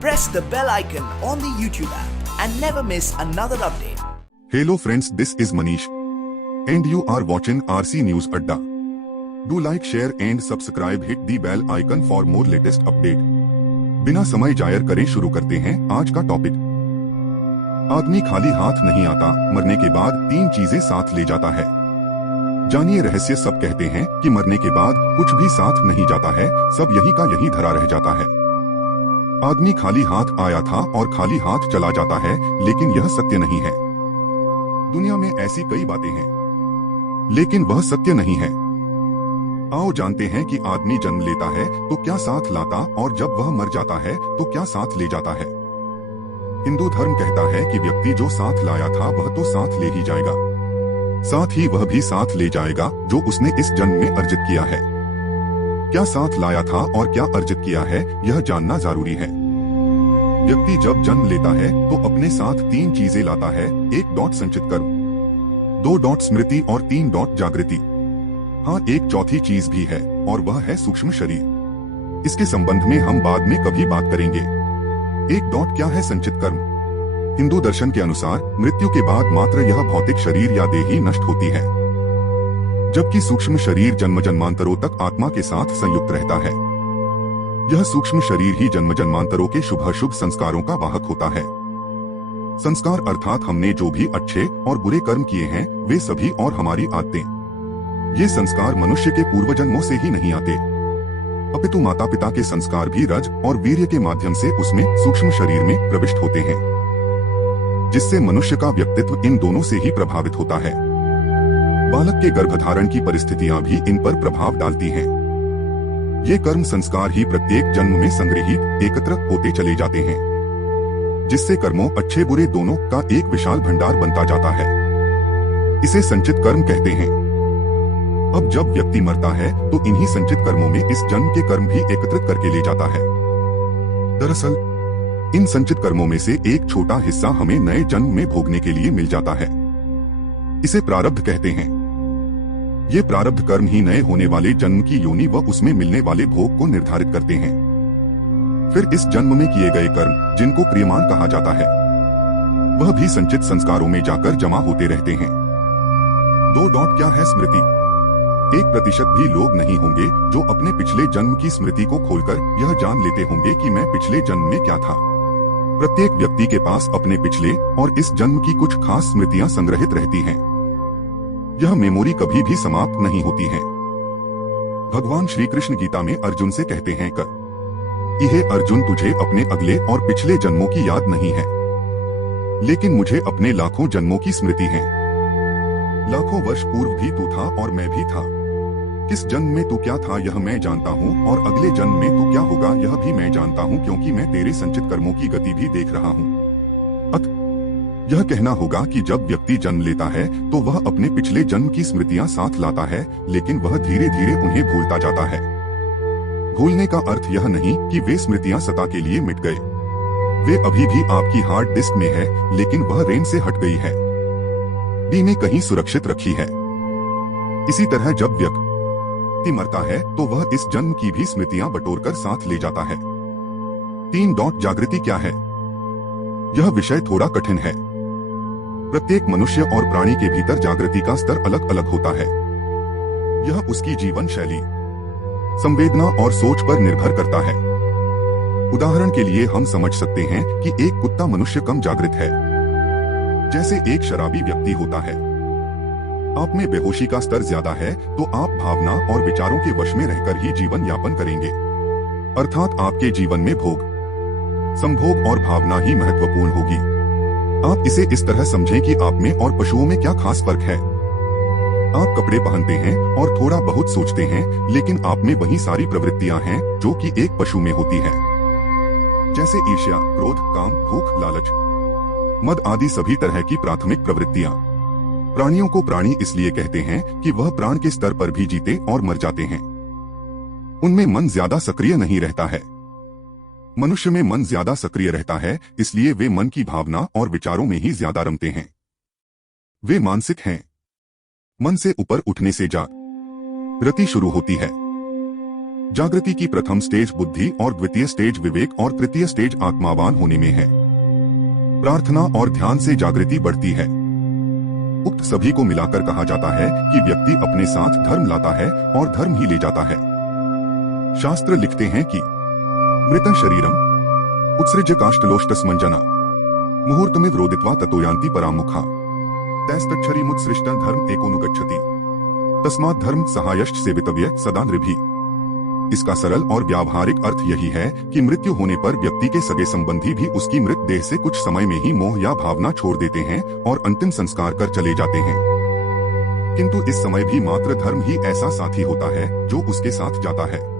press the bell icon on the YouTube app and never miss another update. Hello friends, this is Manish and you are watching RC News Adda. Do like, share and subscribe, hit the bell icon for more latest update. बिना समय Jair करे शुरू करते हैं आज का topic. आदमी खाली हाथ नहीं आता, मरने के बाद 3 चीजें साथ ले जाता है। जानिए रहस्य। सब कहते हैं कि मरने के बाद कुछ भी साथ नहीं जाता है, सब यहीं का यहीं धरा रह जाता है। आदमी खाली हाथ आया था और खाली हाथ चला जाता है, लेकिन यह सत्य नहीं है। दुनिया में ऐसी कई बातें हैं, लेकिन वह सत्य नहीं है। आओ जानते हैं कि आदमी जन्म लेता है तो क्या साथ लाता, और जब वह मर जाता है तो क्या साथ ले जाता है। हिंदू धर्म कहता है कि व्यक्ति जो साथ लाया था वह तो साथ ले ही जाएगा, साथ ही वह भी साथ ले जाएगा जो उसने इस जन्म में अर्जित किया है। क्या साथ लाया था और क्या अर्जित किया है, यह जानना जरूरी है। व्यक्ति जब जन्म लेता है तो अपने साथ 3 चीजें लाता है। 1 संचित कर्म, 2 स्मृति और 3 जागृति। हाँ, एक चौथी चीज भी है और वह है सूक्ष्म शरीर। इसके संबंध में हम बाद में कभी बात करेंगे। 1 क्या है संचित कर्म? हिंदू दर्शन के अनुसार मृत्यु के बाद मात्र यह भौतिक शरीर या देह ही नष्ट होती है, जबकि सूक्ष्म शरीर जन्म जन्मांतरों तक आत्मा के साथ संयुक्त रहता है। यह सूक्ष्म शरीर ही जन्म जन्मांतरों के शुभ अशुभ संस्कारों का वाहक होता है। संस्कार अर्थात हमने जो भी अच्छे और बुरे कर्म किए हैं वे सभी और हमारी आदतें। ये संस्कार मनुष्य के पूर्व जन्मों से ही नहीं आते, अपितु माता पिता के संस्कार भी रज और वीर्य के माध्यम से उसमें सूक्ष्म शरीर में प्रविष्ट होते हैं, जिससे मनुष्य का व्यक्तित्व इन दोनों से ही प्रभावित होता है। बालक के गर्भधारण की परिस्थितियां भी इन पर प्रभाव डालती हैं। ये कर्म संस्कार ही प्रत्येक जन्म में संग्रहित एकत्र होते चले जाते हैं, जिससे कर्मों अच्छे बुरे दोनों का एक विशाल भंडार बनता जाता है। इसे संचित कर्म कहते हैं। अब जब व्यक्ति मरता है तो इन्हीं संचित कर्मों में इस जन्म के कर्म भी एकत्रित करके ले जाता है। दरअसल इन संचित कर्मों में से एक छोटा हिस्सा हमें नए जन्म में भोगने के लिए मिल जाता है। इसे प्रारब्ध कहते हैं। ये प्रारब्ध कर्म ही नए होने वाले जन्म की योनि व उसमें मिलने वाले भोग को निर्धारित करते हैं। फिर इस जन्म में किए गए कर्म, जिनको क्रियमान कहा जाता है, वह भी संचित संस्कारों में जाकर जमा होते रहते हैं। 2 क्या है स्मृति? 1% भी लोग नहीं होंगे जो अपने पिछले जन्म की स्मृति को खोलकर यह जान लेते होंगे कि मैं पिछले जन्म में क्या था। प्रत्येक व्यक्ति के पास अपने पिछले और इस जन्म की कुछ खास स्मृतियां संग्रहित रहती हैं। यह मेमोरी कभी भी समाप्त नहीं होती है। भगवान श्री कृष्ण गीता में अर्जुन से कहते हैं हे अर्जुन, तुझे अपने अगले और पिछले जन्मों की याद नहीं है, लेकिन मुझे अपने लाखों जन्मों की स्मृति है। लाखों वर्ष पूर्व भी तू था और मैं भी था। किस जन्म में तू क्या था यह मैं जानता हूँ, और अगले जन्म में तू क्या होगा यह भी मैं जानता हूँ, क्योंकि मैं तेरे संचित कर्मों की गति भी देख रहा हूँ। यह कहना होगा कि जब व्यक्ति जन्म लेता है तो वह अपने पिछले जन्म की स्मृतियां साथ लाता है, लेकिन वह धीरे धीरे उन्हें भूलता जाता है। भूलने का अर्थ यह नहीं कि वे स्मृतियां सदा के लिए मिट गए। वे अभी भी आपकी हार्ड डिस्क में है, लेकिन वह रेन से हट गई है, डी में कहीं सुरक्षित रखी है। इसी तरह जब व्यक्ति मरता है तो वह इस जन्म की भी स्मृतियां बटोरकर साथ ले जाता है। 3 जागृति क्या है? यह विषय थोड़ा कठिन है। प्रत्येक मनुष्य और प्राणी के भीतर जागृति का स्तर अलग अलग होता है। यह उसकी जीवन शैली, संवेदना और सोच पर निर्भर करता है। उदाहरण के लिए हम समझ सकते हैं कि एक कुत्ता मनुष्य कम जागृत है, जैसे एक शराबी व्यक्ति होता है। आप में बेहोशी का स्तर ज्यादा है तो आप भावना और विचारों के वश में रहकर ही जीवन यापन करेंगे, अर्थात आपके जीवन में भोग, संभोग और भावना ही महत्वपूर्ण होगी। आप इसे इस तरह समझें कि आप में और पशुओं में क्या खास फर्क है। आप कपड़े पहनते हैं और थोड़ा बहुत सोचते हैं, लेकिन आप में वही सारी प्रवृत्तियां हैं जो कि एक पशु में होती है, जैसे ईर्ष्या, क्रोध, काम, भूख, लालच, मद आदि सभी तरह की प्राथमिक प्रवृत्तियां। प्राणियों को प्राणी इसलिए कहते हैं कि वह प्राण के स्तर पर भी जीते और मर जाते हैं। उनमें मन ज्यादा सक्रिय नहीं रहता है। मनुष्य में मन ज्यादा सक्रिय रहता है, इसलिए वे मन की भावना और विचारों में ही ज्यादा रमते हैं। वे मानसिक हैं। मन से ऊपर उठने से जागृति शुरू होती है। जागृति की प्रथम स्टेज बुद्धि और द्वितीय स्टेज विवेक और तृतीय स्टेज आत्मावान होने में है। प्रार्थना और ध्यान से जागृति बढ़ती है। उक्त सभी को मिलाकर कहा जाता है कि व्यक्ति अपने साथ धर्म लाता है और धर्म ही ले जाता है। शास्त्र लिखते हैं कि मृतं शरीरम उत्सृज्य काष्ठलोष्टस्मंजना मुहूर्तमिव रोदित्वा ततो यान्ति परामुखा तैस्तच्छरीमुत्सृष्टं धर्म एकोनुगच्छति तस्मात् धर्म सहायश्च सेवितव्य सदा नृभिः। इसका सरल और व्यावहारिक अर्थ यही है कि मृत्यु होने पर व्यक्ति के सगे संबंधी भी उसकी मृत देह से कुछ समय में ही मोह या भावना छोड़ देते हैं और अंतिम संस्कार कर चले जाते हैं। किंतु इस समय भी मात्र धर्म ही ऐसा साथी होता है जो उसके साथ जाता है।